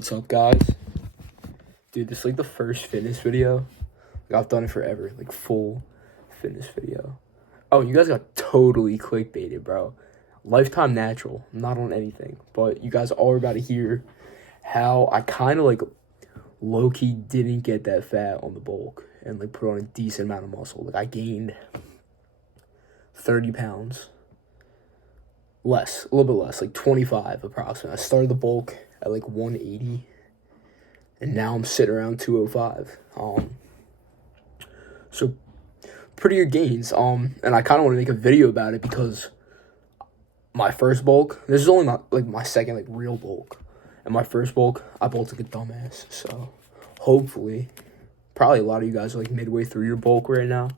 What's up, guys? Dude, this is like the first fitness video. Like, I've done it forever, like full fitness video. Oh, you guys got totally clickbaited, bro. Lifetime Natural, not on anything, but you guys are about to hear how I kind of like low-key didn't get that fat on the bulk and like put on a decent amount of muscle. Like, I gained 30 pounds less, a little bit less, like 25 approximately. I started the bulk at like 180, and now I'm sitting around 205. So pretty good gains. And I kind of want to make a video about it because my first bulk, this is only my second like real bulk, and my first bulk I bulked like a dumbass. So hopefully, probably a lot of you guys are like midway through your bulk right now.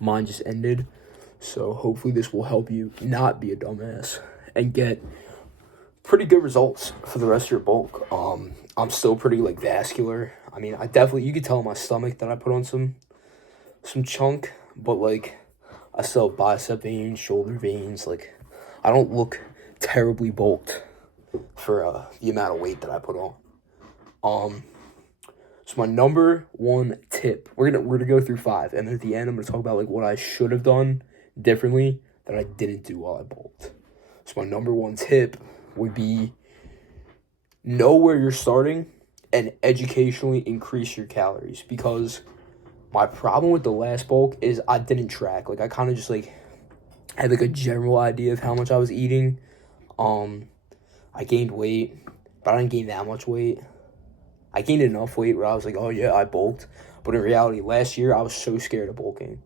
Mine just ended, so hopefully this will help you not be a dumbass and get pretty good results for the rest of your bulk. I'm still pretty like vascular. I mean, you could tell in my stomach that I put on some chunk, but like I still have bicep veins, shoulder veins. Like, I don't look terribly bulked for the amount of weight that I put on. So my number one tip, we're gonna go through 5, and then at the end I'm gonna talk about like what I should have done differently that I didn't do while I bulked. So my number one tip would be know where you're starting and educationally increase your calories, because my problem with the last bulk is I didn't track. Like, I kind of just like had like a general idea of how much I was eating. I gained weight, but I didn't gain that much weight. I gained enough weight where I was like, oh yeah, I bulked. But in reality, last year I was so scared of bulking.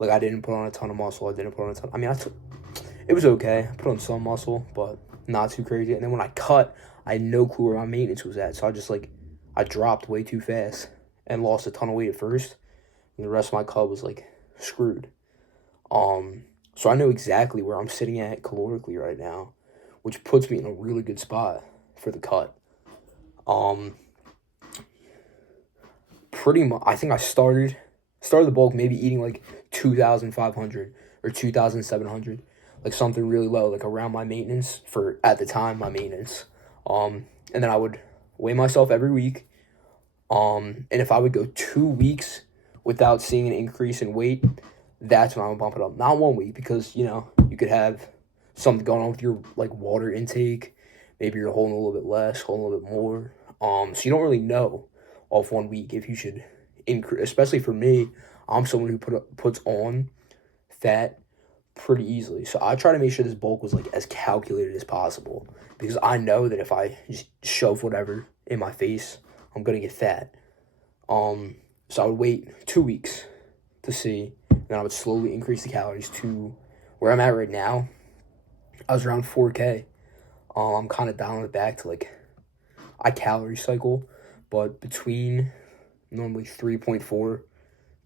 Like, I didn't put on a ton of muscle. I mean, it was okay. I put on some muscle, but not too crazy. And then when I cut, I had no clue where my maintenance was at. So I dropped way too fast and lost a ton of weight at first. And the rest of my cut was like screwed. So I know exactly where I'm sitting at calorically right now, which puts me in a really good spot for the cut. Pretty much, I think I started the bulk maybe eating like 2,500 or 2,700, like something really low, like around my maintenance for, at the time, my maintenance. And then I would weigh myself every week. And if I would go 2 weeks without seeing an increase in weight, that's when I would bump it up. Not 1 week, because, you know, you could have something going on with your like water intake. Maybe you're holding a little bit less, holding a little bit more. So you don't really know off 1 week if you should increase. Especially for me, I'm someone who puts on fat pretty easily. So I try to make sure this bulk was like as calculated as possible, because I know that if I just shove whatever in my face, I'm gonna get fat. So I would wait 2 weeks to see, and then I would slowly increase the calories to where I'm at right now. I was around 4K. I'm kind of dialing it back to like, I calorie cycle, but between normally 3.4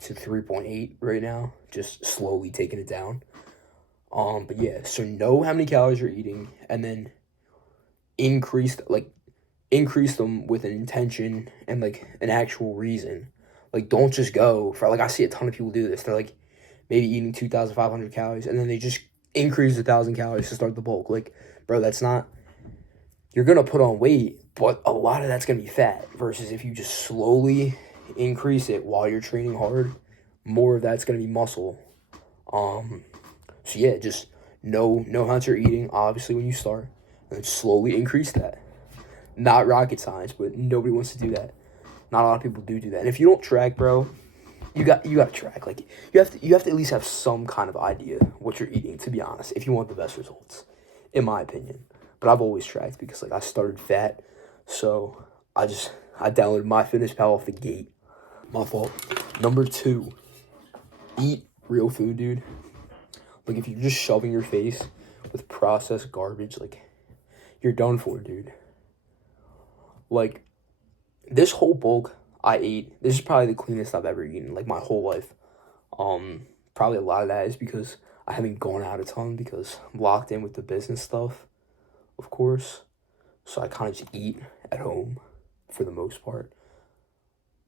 to 3.8 right now, just slowly taking it down. But yeah, so know how many calories you're eating, and then increase them with an intention and like an actual reason. Like, don't just go for, like, I see a ton of people do this. They're like maybe eating 2,500 calories, and then they just increase 1,000 calories to start the bulk. Like, bro, that's not, you're gonna put on weight, but a lot of that's gonna be fat, versus if you just slowly increase it while you're training hard, more of that's gonna be muscle. So yeah, just know how much you're eating, obviously, when you start, and then slowly increase that. Not rocket science, but nobody wants to do that. Not a lot of people do that. And if you don't track, bro, you got to track. Like, you have to at least have some kind of idea what you're eating, to be honest, if you want the best results, in my opinion. But I've always tracked because, like, I started fat, so I downloaded MyFitnessPal off the gate. My fault. Number 2, eat real food, dude. Like, if you're just shoving your face with processed garbage, like, you're done for, dude. Like, this whole bulk I ate, this is probably the cleanest I've ever eaten, like, my whole life. Probably a lot of that is because I haven't gone out a ton, because I'm locked in with the business stuff, of course. So I kind of just eat at home for the most part.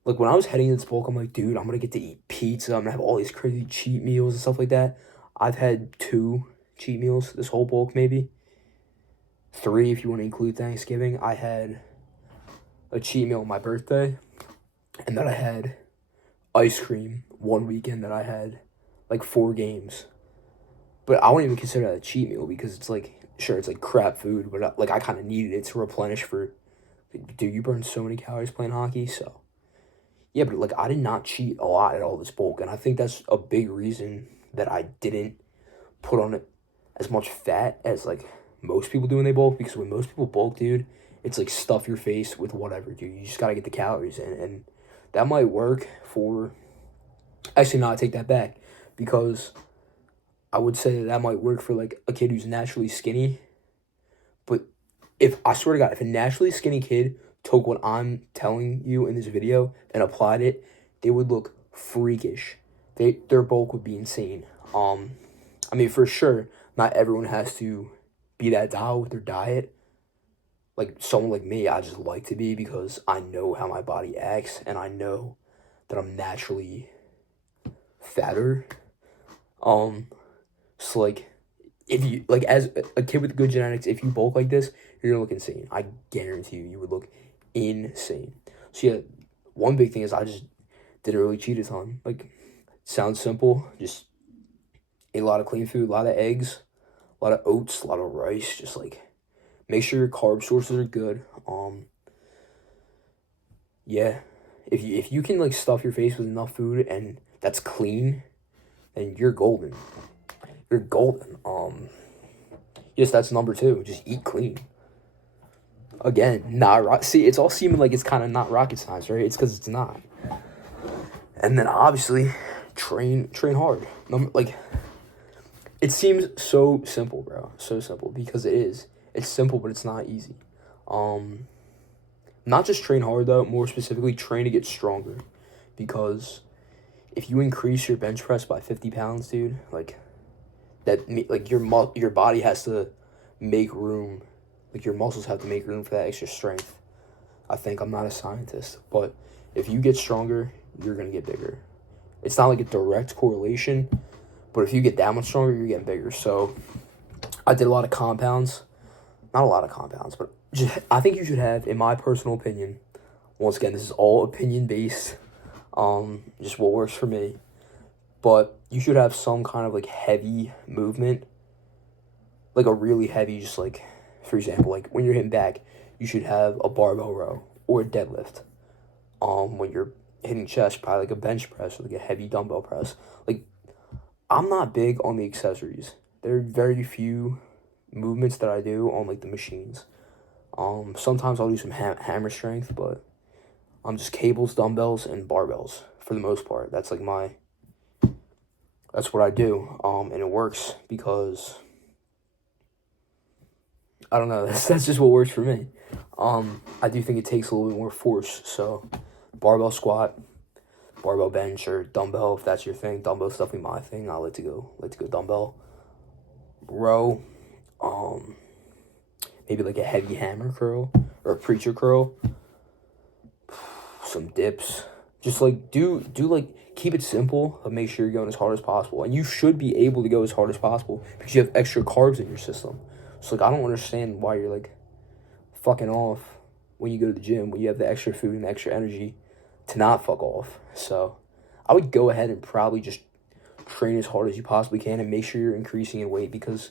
Like, when I was heading into this bulk, I'm like, dude, I'm going to get to eat pizza. I'm going to have all these crazy cheat meals and stuff like that. I've had 2 cheat meals this whole bulk, maybe 3 if you want to include Thanksgiving. I had a cheat meal on my birthday, and that I had ice cream one weekend that I had like 4 games. But I wouldn't even consider that a cheat meal because it's like, sure, it's like crap food, but like I kind of needed it to replenish for. Dude, you burn so many calories playing hockey, so yeah. But like I did not cheat a lot at all this bulk, and I think that's a big reason that I didn't put on it as much fat as like most people do when they bulk. Because when most people bulk, dude, it's like stuff your face with whatever, dude. You just gotta get the calories in, and that might work for. Actually, no, I take that back because I would say that might work for like a kid who's naturally skinny. But if I swear to God, if a naturally skinny kid took what I'm telling you in this video and applied it, they would look freakish. Their bulk would be insane. I mean, for sure, not everyone has to be that dial with their diet. Like someone like me, I just like to be because I know how my body acts and I know that I'm naturally fatter. So like if you like as a kid with good genetics, if you bulk like this, you're gonna look insane. I guarantee you would look insane. So yeah, one big thing is I just didn't really cheat a ton. Like sounds simple, just ate a lot of clean food, a lot of eggs, a lot of oats, a lot of rice, just like make sure your carb sources are good. Yeah. If you can like stuff your face with enough food and that's clean, then you're golden. You're golden. Yes, that's number 2. Just eat clean. Again, see, it's all seeming like it's kind of not rocket science, right? It's because it's not. And then obviously, train hard. Like, it seems so simple, bro. So simple because it is. It's simple, but it's not easy. Not just train hard though. More specifically, train to get stronger, because if you increase your bench press by 50 pounds, dude, like your body has to make room, like your muscles have to make room for that extra strength. I think I'm not a scientist, but if you get stronger, you're gonna get bigger. It's not like a direct correlation, but if you get that much stronger, you're getting bigger. So I did a lot of compounds, not a lot of compounds, but I think you should have, in my personal opinion, once again, this is all opinion based, just what works for me, but you should have some kind of like heavy movement, like a really heavy, just like, for example, like when you're hitting back, you should have a barbell row or a deadlift. When you're hitting chest, probably like a bench press or like a heavy dumbbell press. Like, I'm not big on the accessories. There are very few movements that I do on like the machines. Sometimes I'll do some hammer strength, but I'm just cables, dumbbells, and barbells for the most part. That's like that's what I do. And it works because I don't know. That's just what works for me. I do think it takes a little bit more force. So, barbell squat, barbell bench, or dumbbell if that's your thing. Dumbbell's definitely my thing. I like to go dumbbell. Row, maybe like a heavy hammer curl or a preacher curl. Some dips. Just like do like keep it simple, but make sure you're going as hard as possible. And you should be able to go as hard as possible because you have extra carbs in your system. So like I don't understand why you're like fucking off when you go to the gym, when you have the extra food and the extra energy to not fuck off. So I would go ahead and probably just train as hard as you possibly can and make sure you're increasing in weight because,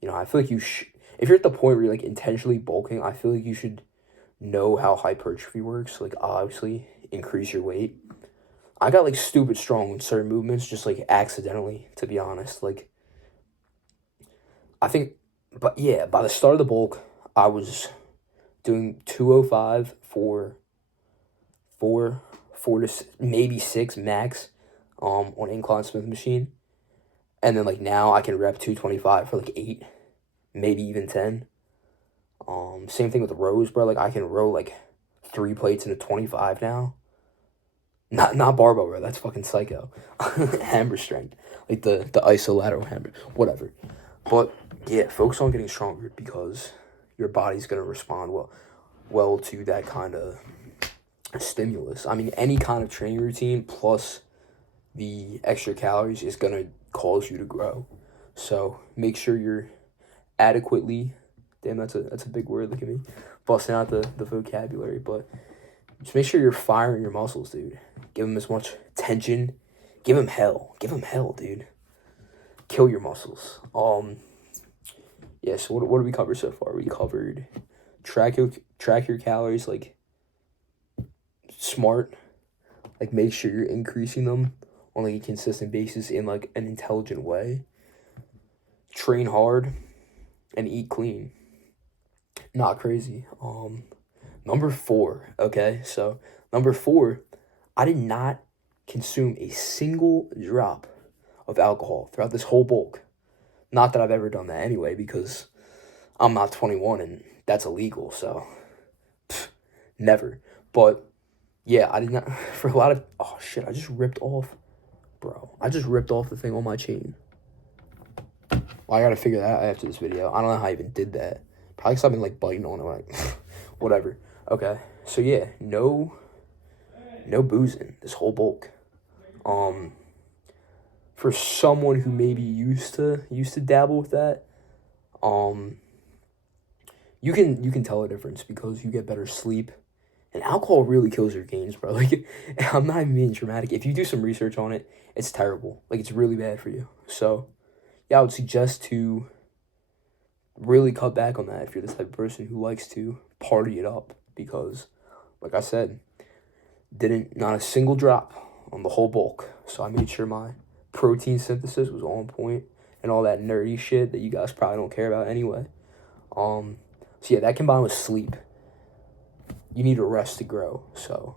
you know, I feel like if you're at the point where you're like intentionally bulking, I feel like you should know how hypertrophy works. Like obviously increase your weight. I got like stupid strong in certain movements just like accidentally, to be honest. Like I think, but yeah, by the start of the bulk, I was doing 205 for 4 to maybe 6 max on incline Smith machine. And then like now I can rep 225 for like 8, maybe even 10. Same thing with the rows, bro. Like I can row like 3 plates in a 25 now. Not barbell row, that's fucking psycho. Hammer strength. Like the isolateral hammer. Whatever. But yeah, focus on getting stronger because your body's gonna respond well to that kind of stimulus. I mean, any kind of training routine plus the extra calories is gonna cause you to grow. So make sure you're adequately, damn, that's a big word, look at me. busting out the vocabulary, but just make sure you're firing your muscles, dude. Give them as much tension. Give them hell. Give them hell, dude. Kill your muscles. Yeah, so what did we cover so far? We covered track your calories, like, smart. Like, make sure you're increasing them on, like, a consistent basis in, like, an intelligent way. Train hard and eat clean. Not crazy. Number 4, okay? So, number 4, I did not consume a single drop of alcohol throughout this whole bulk. Not that I've ever done that anyway, because I'm not 21 and that's illegal, so never. But yeah, I did not, for a lot of, oh shit, I just ripped off the thing on my chain. Well, I gotta figure that out after this video. I don't know how I even did that. Probably because I've been like biting on it, like, whatever. Okay, so yeah, no boozing this whole bulk. For someone who maybe used to dabble with that, you can tell a difference because you get better sleep, and alcohol really kills your gains, bro. Like, I'm not even being dramatic. If you do some research on it, it's terrible. Like, it's really bad for you. So yeah, I would suggest to really cut back on that if you're the type of person who likes to party it up, because like I said, not a single drop on the whole bulk. So I made sure my protein synthesis was on point and all that nerdy shit that you guys probably don't care about anyway. So yeah, that combined with sleep, you need a rest to grow. So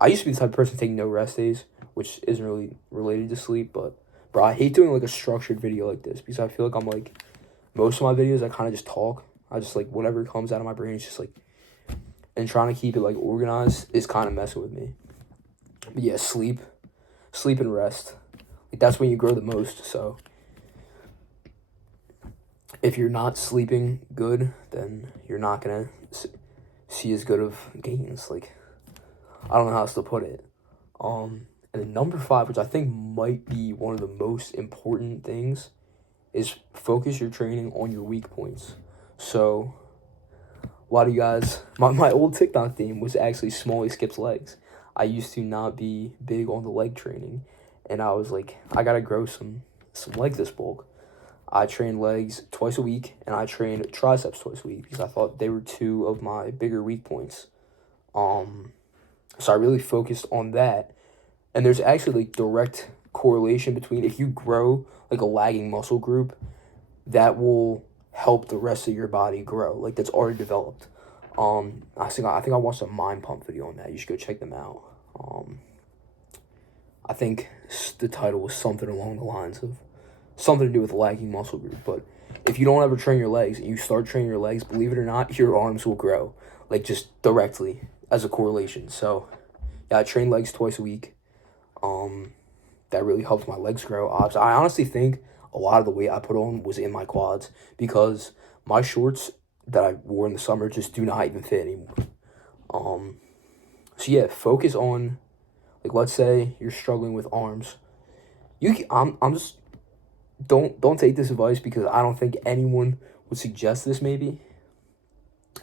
I used to be the type of person taking no rest days, which isn't really related to sleep, but bro, I hate doing like a structured video like this because I feel like I'm like, most of my videos I kind of just talk. I just like whatever comes out of my brain, it's just like, and trying to keep it like organized is kind of messing with me. But yeah, sleep and rest. Like, that's when you grow the most. So if you're not sleeping good, then you're not gonna see as good of gains. Like, I don't know how else to put it. And then number 5, which I think might be one of the most important things, is focus your training on your weak points. So a lot of you guys, my old TikTok theme was actually Smalley skips legs. I used to not be big on the leg training, and I was like, I gotta grow some legs this bulk. I trained legs twice a week, and I trained triceps twice a week because I thought they were 2 of my bigger weak points. So I really focused on that, and there's actually like direct correlation between, if you grow like a lagging muscle group, that will help the rest of your body grow, like that's already developed. I think I watched a Mind Pump video on that. You should go check them out. I think the title was something along the lines of something to do with lagging muscle group. But if you don't ever train your legs and you start training your legs, believe it or not, your arms will grow, like just directly as a correlation. So yeah, I train legs twice a week. That really helped my legs grow. I honestly think a lot of the weight I put on was in my quads because my shorts that I wore in the summer just do not even fit anymore. So yeah, focus on, like, let's say you're struggling with arms. I'm just, don't take this advice because I don't think anyone would suggest this maybe.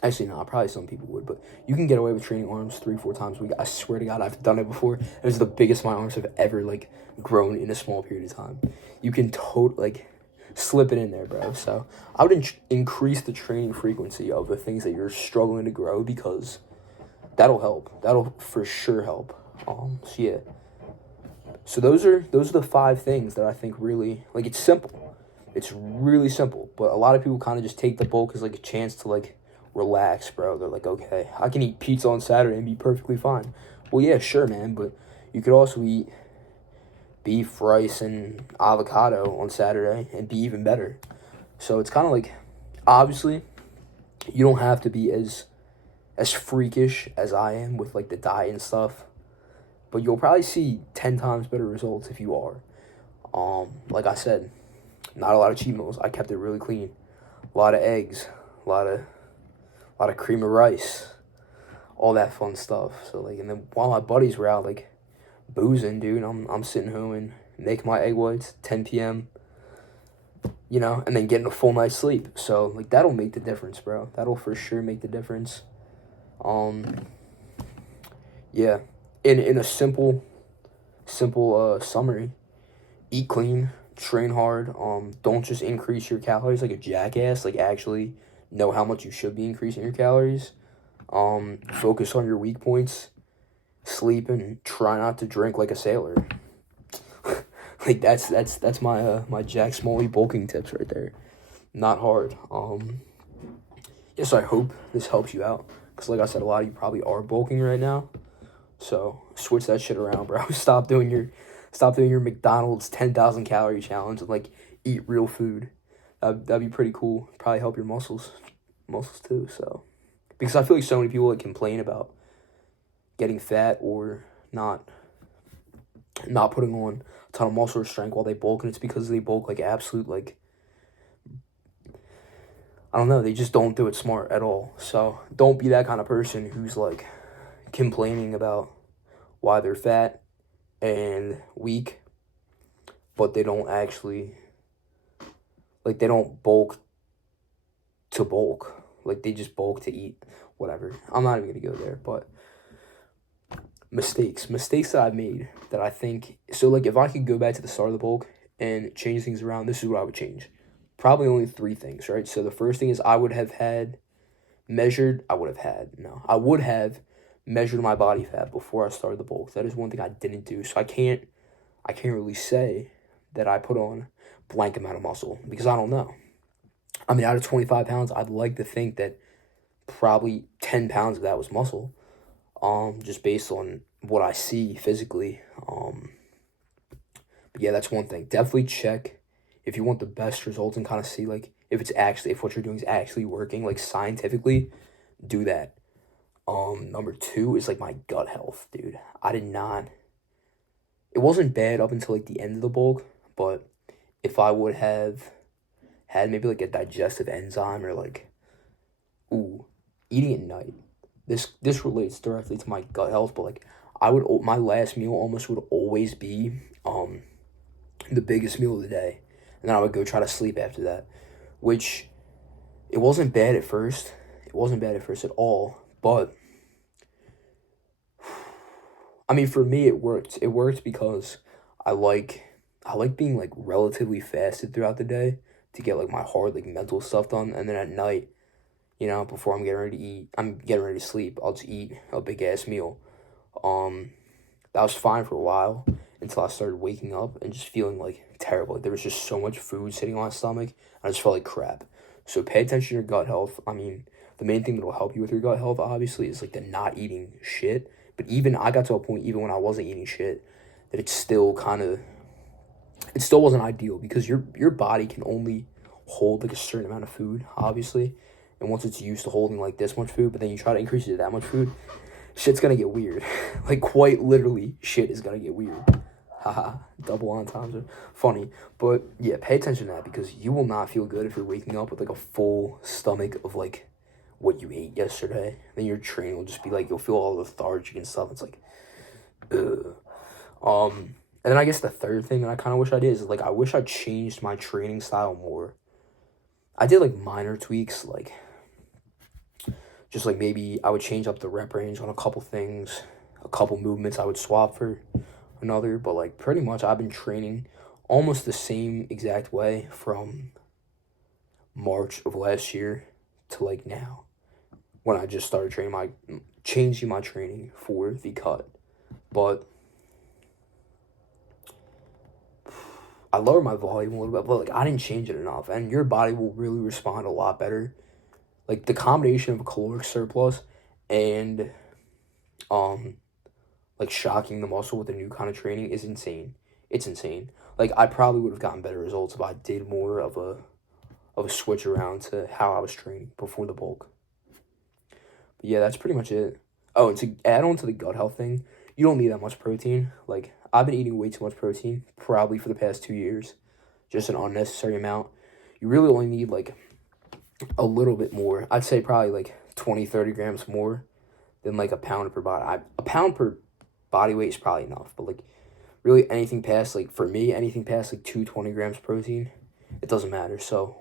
Actually, no, probably some people would, but you can get away with training arms 3-4 times a week. I swear to God, I've done it before. It was the biggest my arms have ever, like, grown in a small period of time. You can slip it in there, bro. So I would increase the training frequency of the things that you're struggling to grow because that'll help. That'll for sure help. So yeah. So those are the 5 things that I think really, like, it's simple. It's really simple, but a lot of people kind of just take the bulk as like a chance to like relax, bro. They're like, okay, I can eat pizza on Saturday and be perfectly fine. Well, yeah, sure, man, but you could also eat beef, rice, and avocado on Saturday and be even better. So it's kind of like, obviously, you don't have to be as freakish as I am with like the diet and stuff, but you'll probably see 10 times better results if you are. Like I said, not a lot of cheat meals. I kept it really clean. A lot of eggs, a lot of cream of rice, all that fun stuff. So like, and then while my buddies were out like boozing, dude, I'm sitting home and making my egg whites 10 p.m. you know, and then getting a full night's sleep. So like that'll make the difference, bro. That'll for sure make the difference. Um, yeah. In a simple summary, eat clean, train hard. Don't just increase your calories like a jackass. Like actually know how much you should be increasing your calories. Focus on your weak points. Sleep and try not to drink like a sailor. Like that's my my Jack Smalley bulking tips right there. Not hard. Yes, I hope this helps you out. Cause like I said, a lot of you probably are bulking right now. So switch that shit around, bro. Stop doing your McDonald's 10,000 calorie challenge and like eat real food. That'd be pretty cool. Probably help your muscles too. So because I feel like so many people like complain about getting fat or not putting on a ton of muscle or strength while they bulk, and it's because they bulk like absolute like I don't know, they just don't do it smart at all. So don't be that kind of person who's like complaining about why they're fat and weak, but they don't actually like they don't bulk to bulk. Like they just bulk to eat. Whatever. I'm not even gonna go there, but mistakes that I've made that I think so like if I could go back to the start of the bulk and change things around, this is what I would change. Probably only three things, right? So the first thing is I would have measured my body fat before I started the bulk. That is one thing I didn't do. So I can't really say that I put on blank amount of muscle because I don't know. I mean, out of 25 pounds, I'd like to think that probably 10 pounds of that was muscle. Just based on what I see physically. But yeah, that's one thing. Definitely check if you want the best results and kind of see like if what you're doing is actually working, like scientifically, do that. Number two is like my gut health, dude. It wasn't bad up until like the end of the bulk, but if I would have had maybe like a digestive enzyme or like, eating at night. This relates directly to my gut health, but like my last meal almost would always be the biggest meal of the day, and then I would go try to sleep after that, which it wasn't bad at first. It wasn't bad at first at all, but I mean for me it worked. It worked because I like being like relatively fasted throughout the day to get like my hard like mental stuff done, and then at night, you know, before I'm getting ready to sleep, I'll just eat a big ass meal. That was fine for a while until I started waking up and just feeling like terrible. Like, there was just so much food sitting on my stomach. I just felt like crap. So pay attention to your gut health. I mean, the main thing that will help you with your gut health, obviously, is like the not eating shit. But even I got to a point, even when I wasn't eating shit, that it still wasn't ideal because your body can only hold like a certain amount of food, obviously. And once it's used to holding like this much food, but then you try to increase it to that much food, shit's gonna get weird. Like quite literally, shit is gonna get weird. Haha, double entendres are funny. But yeah, pay attention to that because you will not feel good if you're waking up with like a full stomach of like what you ate yesterday. Then your training will just be like, you'll feel all lethargic and stuff. It's like, ugh. And then I guess the third thing that I kind of wish I did is like, I wish I changed my training style more. I did like minor tweaks, like just like maybe I would change up the rep range on a couple things, a couple movements I would swap for another, but like pretty much I've been training almost the same exact way from March of last year to like now when I just started changing my training for the cut. But I lowered my volume a little bit, but like I didn't change it enough, and your body will really respond a lot better. Like the combination of a caloric surplus and like shocking the muscle with a new kind of training is insane. It's insane. Like I probably would have gotten better results if I did more of a switch around to how I was training before the bulk. But yeah, that's pretty much it. Oh, and to add on to the gut health thing, you don't need that much protein. Like I've been eating way too much protein probably for the past 2 years. Just an unnecessary amount. You really only need like a little bit more. I'd say probably like 20-30 grams more than like a pound per body. A pound per body weight is probably enough, but like really anything past like for me anything past like 220 grams protein it doesn't matter. So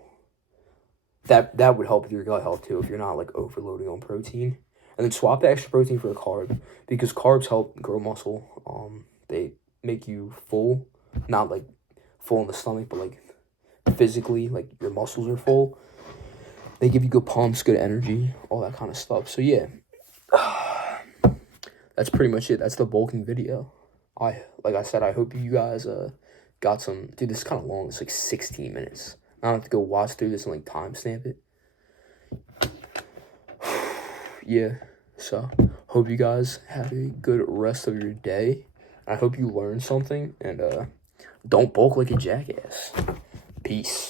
that would help with your gut health too if you're not like overloading on protein. And then swap the extra protein for a carb, because carbs help grow muscle. They make you full, not like full in the stomach, but like physically, like your muscles are full. They give you good pumps, good energy, all that kind of stuff. So yeah, that's pretty much it. That's the bulking video. Like I said, I hope you guys got some. Dude, this is kind of long. It's like 16 minutes. I don't have to go watch through this and like timestamp it. Yeah, so hope you guys have a good rest of your day. I hope you learned something, and don't bulk like a jackass. Peace.